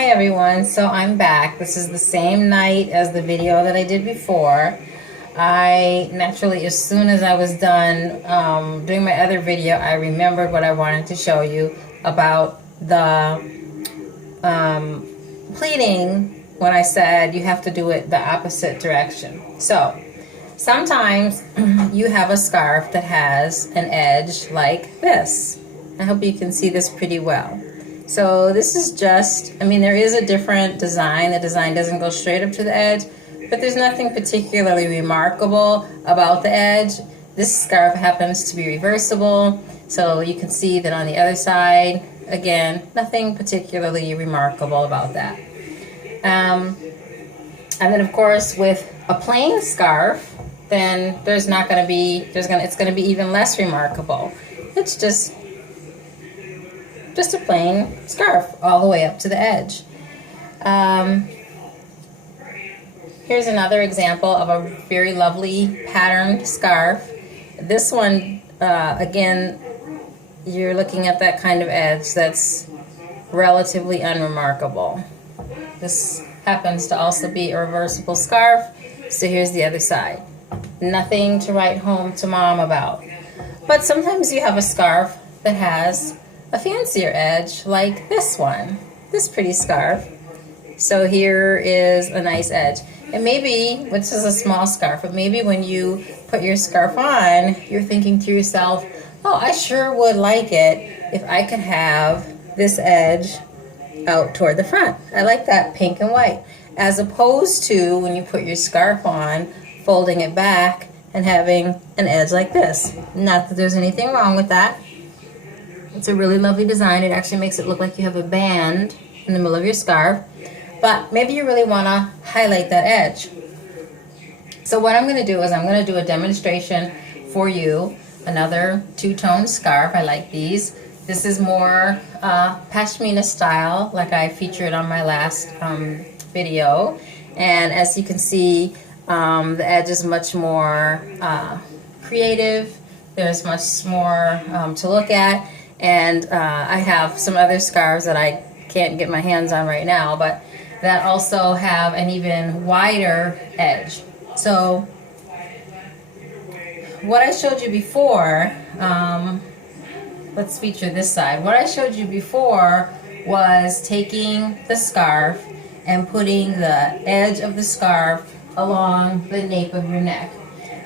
Hi everyone, so I'm back. This is the same night as the video that I did before. I naturally, as soon as I was done doing my other video, I remembered what I wanted to show you about the pleating when I said you have to do it the opposite direction. So sometimes you have a scarf that has an edge like this. I hope you can see this pretty well. So this is just, there is a different design. The design doesn't go straight up to the edge, but there's nothing particularly remarkable about the edge. This scarf happens to be reversible, so you can see that on the other side, again, nothing particularly remarkable about that. And then of course with a plain scarf, then it's going to be even less remarkable. It's just a plain scarf all the way up to the edge. Here's another example of a very lovely patterned scarf. This one, again, you're looking at that kind of edge that's relatively unremarkable. This happens to also be a reversible scarf, so here's the other side. Nothing to write home to mom about. But sometimes you have a scarf that has a fancier edge like this one, this pretty scarf. So here is a nice edge. And maybe, which is a small scarf, but maybe when you put your scarf on, you're thinking to yourself, oh, I sure would like it if I could have this edge out toward the front. I like that pink and white. As opposed to when you put your scarf on, folding it back and having an edge like this. Not that there's anything wrong with that. It's a really lovely design. It actually makes it look like you have a band in the middle of your scarf. But maybe you really want to highlight that edge. So what I'm going to do is I'm going to do a demonstration for you. Another two-tone scarf. I like these. This is more pashmina style, like I featured on my last video. And as you can see, the edge is much more creative. There's much more to look at. And I have some other scarves that I can't get my hands on right now, but that also have an even wider edge. So what I showed you before, let's feature this side. What I showed you before was taking the scarf and putting the edge of the scarf along the nape of your neck.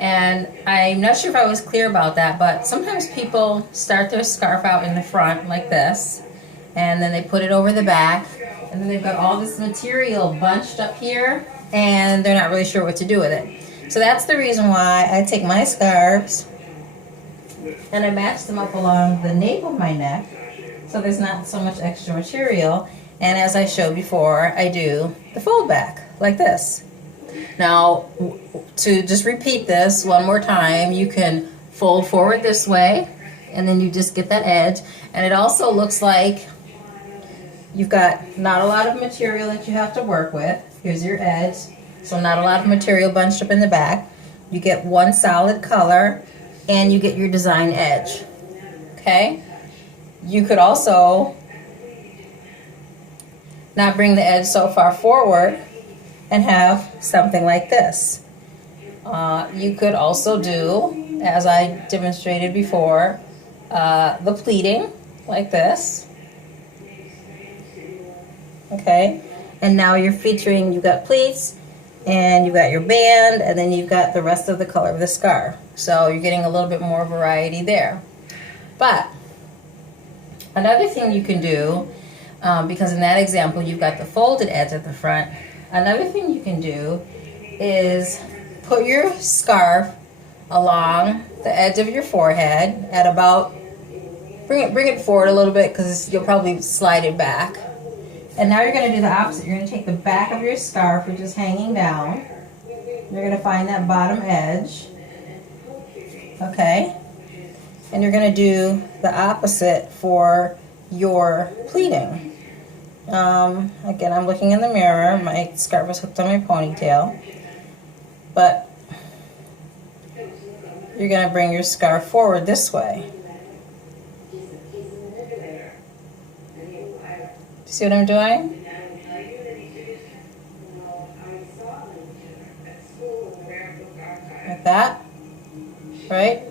And I'm not sure if I was clear about that, but sometimes people start their scarf out in the front like this, and then they put it over the back, and then they've got all this material bunched up here, and they're not really sure what to do with it. So that's the reason why I take my scarves and I match them up along the nape of my neck, so there's not so much extra material. And as I showed before, I do the fold back like this. Now, to just repeat this one more time, you can fold forward this way, and then you just get that edge. And it also looks like you've got not a lot of material that you have to work with. Here's your edge, so not a lot of material bunched up in the back. You get one solid color, and you get your design edge. Okay? You could also not bring the edge so far forward and have something like this. You could also do, as I demonstrated before, the pleating like this. Okay, and now you're featuring, you've got pleats, and you've got your band, and then you've got the rest of the color of the scarf. So you're getting a little bit more variety there. But another thing you can do, because in that example you've got the folded edge at the front, another thing you can do is put your scarf along the edge of your forehead at about, bring it forward a little bit because you'll probably slide it back. And now you're going to do the opposite. You're going to take the back of your scarf, which is hanging down. You're going to find that bottom edge. Okay? And you're going to do the opposite for your pleating. Again, I'm looking in the mirror. My scarf is hooked on my ponytail. But you're going to bring your scarf forward this way. See what I'm doing? right?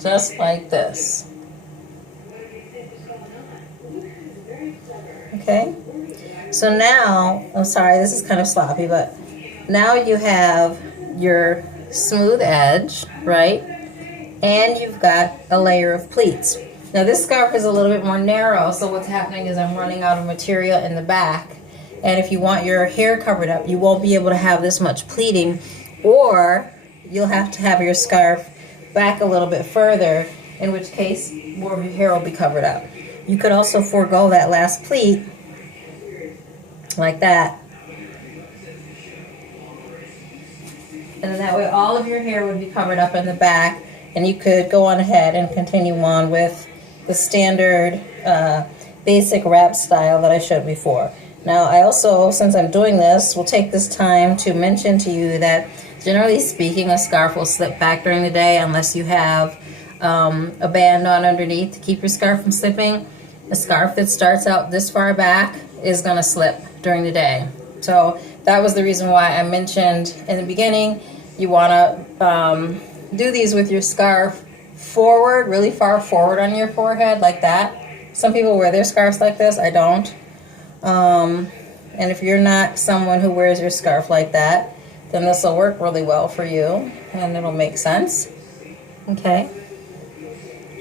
Just like this. Okay, so now, I'm sorry, this is kind of sloppy, but now you have your smooth edge, right? And you've got a layer of pleats. Now this scarf is a little bit more narrow, so what's happening is I'm running out of material in the back. And if you want your hair covered up, you won't be able to have this much pleating, or you'll have to have your scarf back a little bit further, in which case more of your hair will be covered up. You could also forego that last pleat like that. And then that way all of your hair would be covered up in the back, and you could go on ahead and continue on with the standard basic wrap style that I showed before. Now I also, since I'm doing this, will take this time to mention to you that generally speaking a scarf will slip back during the day unless you have a band on underneath to keep your scarf from slipping. A scarf that starts out this far back is going to slip during the day. So that was the reason why I mentioned in the beginning you want to do these with your scarf forward, really far forward on your forehead like that. Some people wear their scarves like this. I don't. And if you're not someone who wears your scarf like that, then this will work really well for you and it'll make sense. Okay.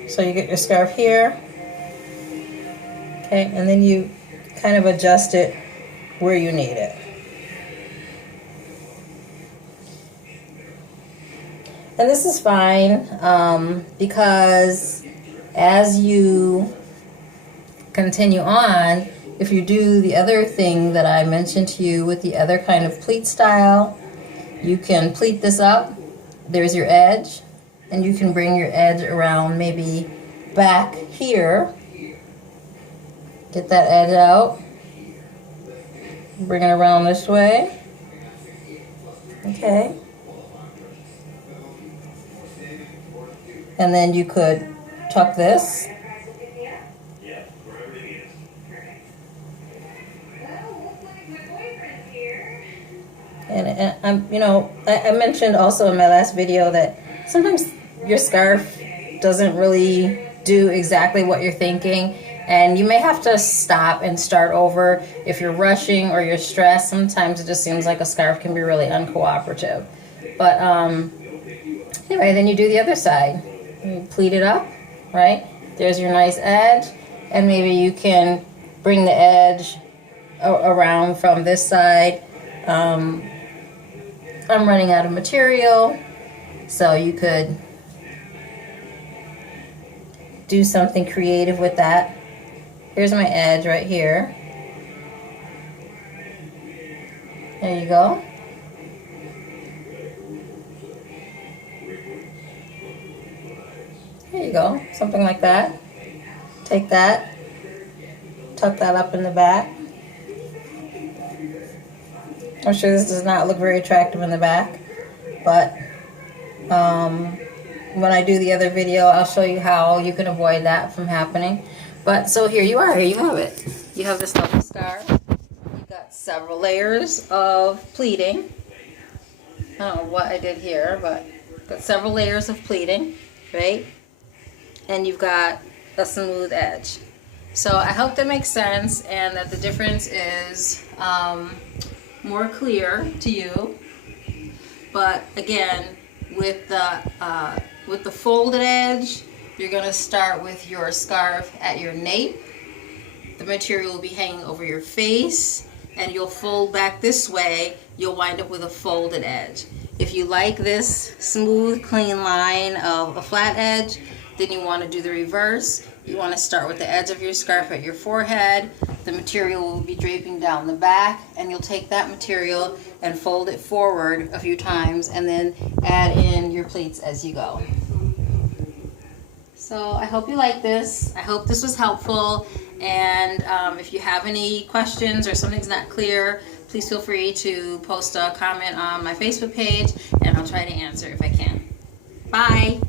So you get your scarf here. Okay, and then you kind of adjust it where you need it. And this is fine because as you continue on, if you do the other thing that I mentioned to you with the other kind of pleat style, you can pleat this up. There's your edge, and you can bring your edge around maybe back here. Get that edge out. Bring it around this way. Okay. And then you could tuck this. And I mentioned also in my last video that sometimes your scarf doesn't really do exactly what you're thinking, and you may have to stop and start over if you're rushing or you're stressed. Sometimes it just seems like a scarf can be really uncooperative. But anyway, then you do the other side. You pleat it up, right? There's your nice edge, and maybe you can bring the edge around from this side. I'm running out of material, so you could do something creative with that. Here's my edge right here. There you go. There you go, something like that. Take that, tuck that up in the back. I'm sure this does not look very attractive in the back, but when I do the other video, I'll show you how you can avoid that from happening. But so here you are, here you have it. You have this lovely scarf. You've got several layers of pleating. I don't know what I did here, but got several layers of pleating, right? And you've got a smooth edge. So I hope that makes sense and that the difference is more clear to you. But again, with the folded edge, you're going to start with your scarf at your nape. The material will be hanging over your face, and you'll fold back this way. You'll wind up with a folded edge. If you like this smooth, clean line of a flat edge, then you want to do the reverse. You want to start with the edge of your scarf at your forehead. The material will be draping down the back, and you'll take that material and fold it forward a few times and then add in your pleats as you go. So I hope you like this. I hope this was helpful, And if you have any questions or something's not clear, please feel free to post a comment on my Facebook page, and I'll try to answer if I can. Bye!